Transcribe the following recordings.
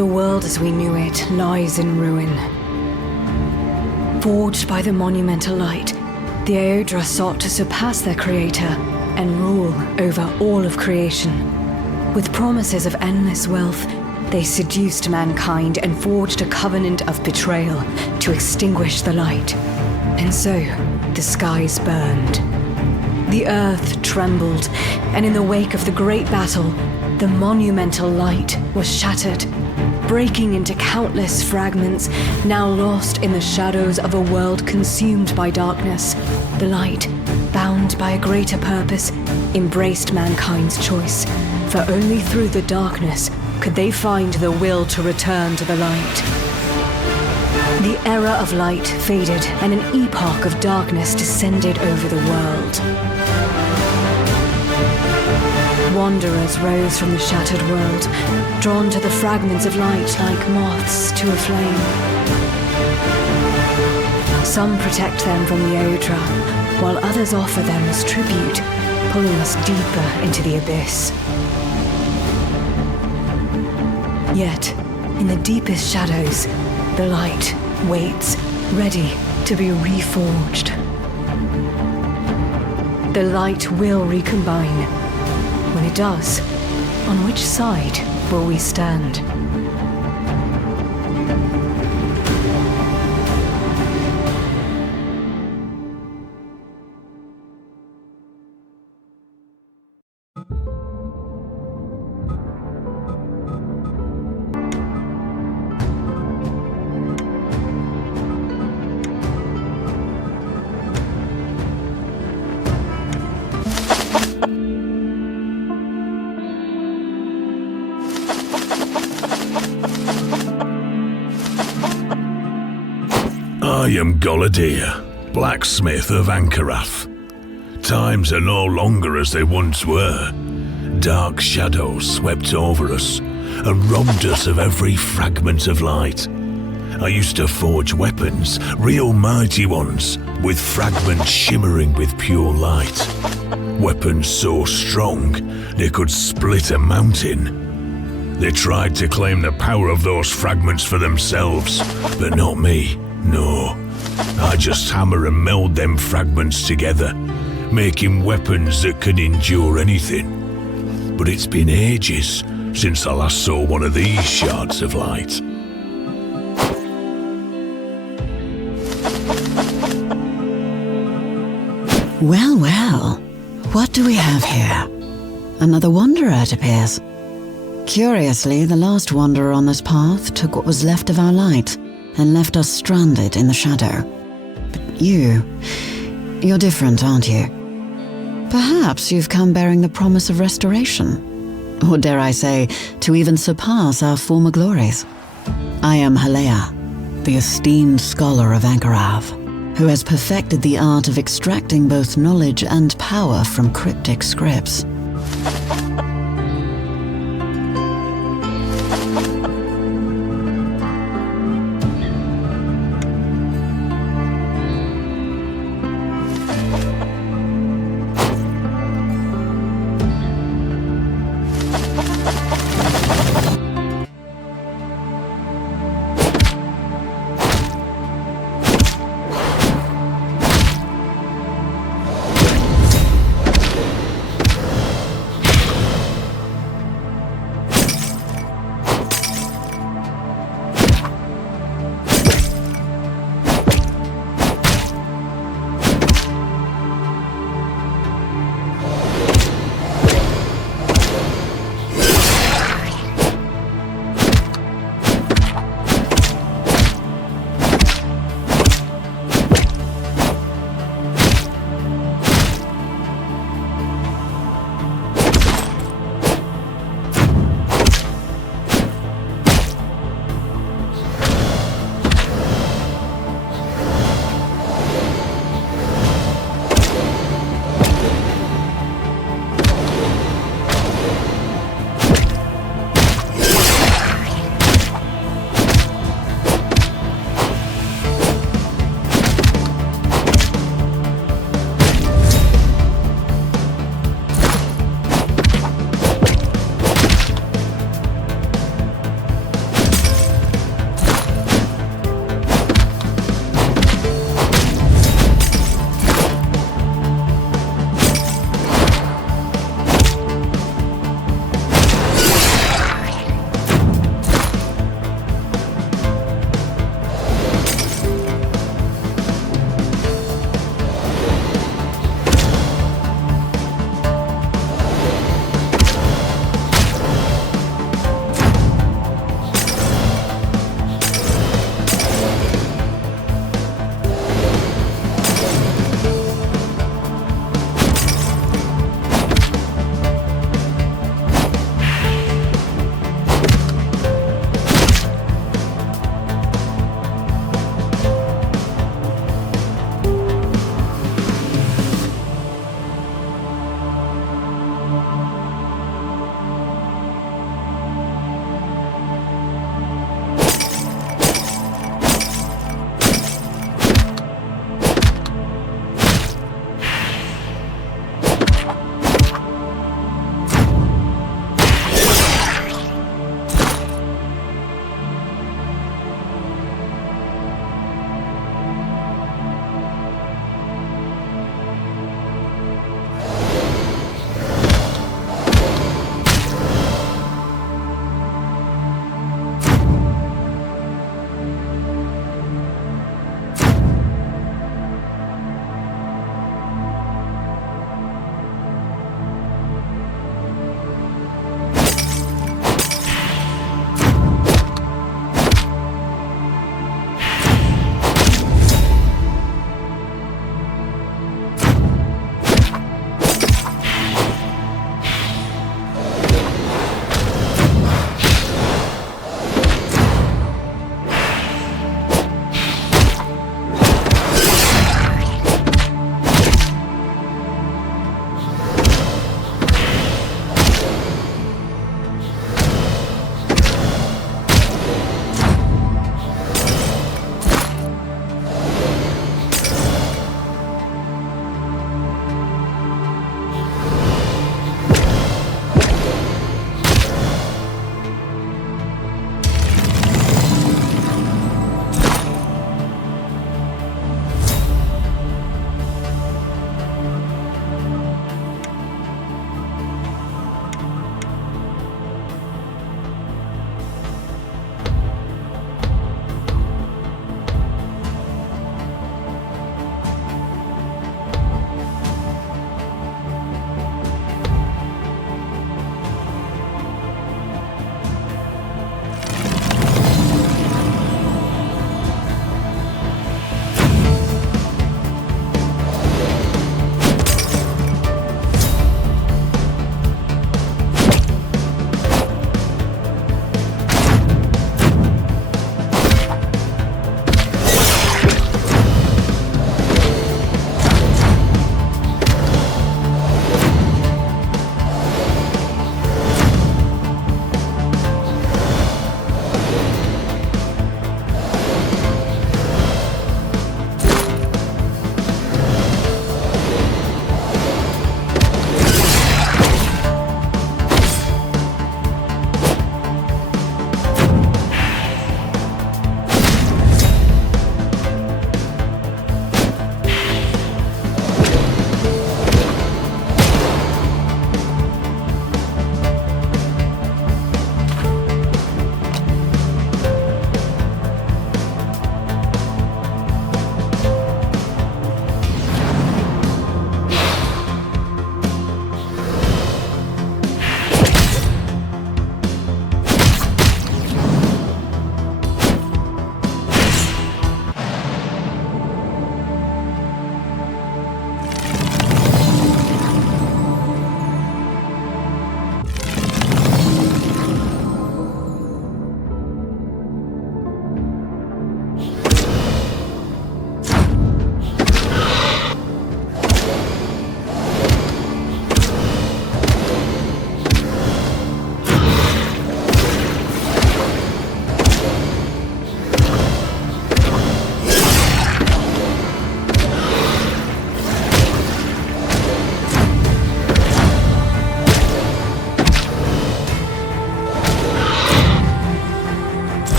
The world as we knew it lies in ruin. Forged by the monumental light, the Aodra sought to surpass their creator and rule over all of creation. With promises of endless wealth, they seduced mankind and forged a covenant of betrayal to extinguish the light. And so, the skies burned. The earth trembled, and in the wake of the great battle, the monumental light was shattered, breaking into countless fragments, now lost in the shadows of a world consumed by darkness. The light, bound by a greater purpose, embraced mankind's choice, for only through the darkness could they find the will to return to the light. The era of light faded, and an epoch of darkness descended over the world. Wanderers rose from the shattered world, drawn to the fragments of light like moths to a flame. Some protect them from the Aodra, while others offer them as tribute, pulling us deeper into the abyss. Yet, in the deepest shadows, the light waits, ready to be reforged. The light will recombine. When it does, on which side will we stand? I am Goladir, blacksmith of Ankarath. Times are no longer as they once were. Dark shadows swept over us and robbed us of every fragment of light. I used to forge weapons, real mighty ones, with fragments shimmering with pure light. Weapons so strong they could split a mountain. They tried to claim the power of those fragments for themselves, but not me. No, I just hammer and meld them fragments together, making weapons that can endure anything. But it's been ages since I last saw one of these shards of light. Well, well, what do we have here? Another wanderer, it appears. Curiously, the last wanderer on this path took what was left of our light and left us stranded in the shadow. But you're different, aren't you? Perhaps you've come bearing the promise of restoration, or dare I say, to even surpass our former glories. I am Halea, the esteemed scholar of Ankarath, who has perfected the art of extracting both knowledge and power from cryptic scripts.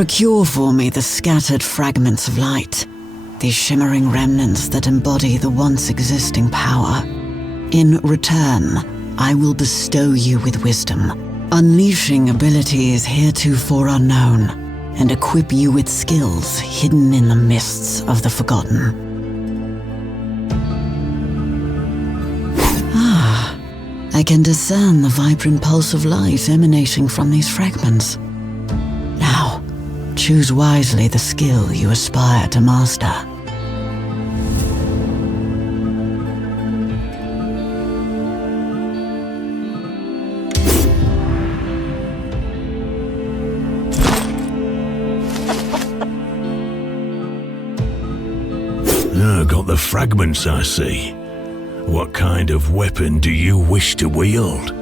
Procure for me the scattered fragments of light, these shimmering remnants that embody the once existing power. In return, I will bestow you with wisdom, unleashing abilities heretofore unknown, and equip you with skills hidden in the mists of the forgotten. I can discern the vibrant pulse of life emanating from these fragments. Now, choose wisely the skill you aspire to master. Got the fragments, I see. What kind of weapon do you wish to wield?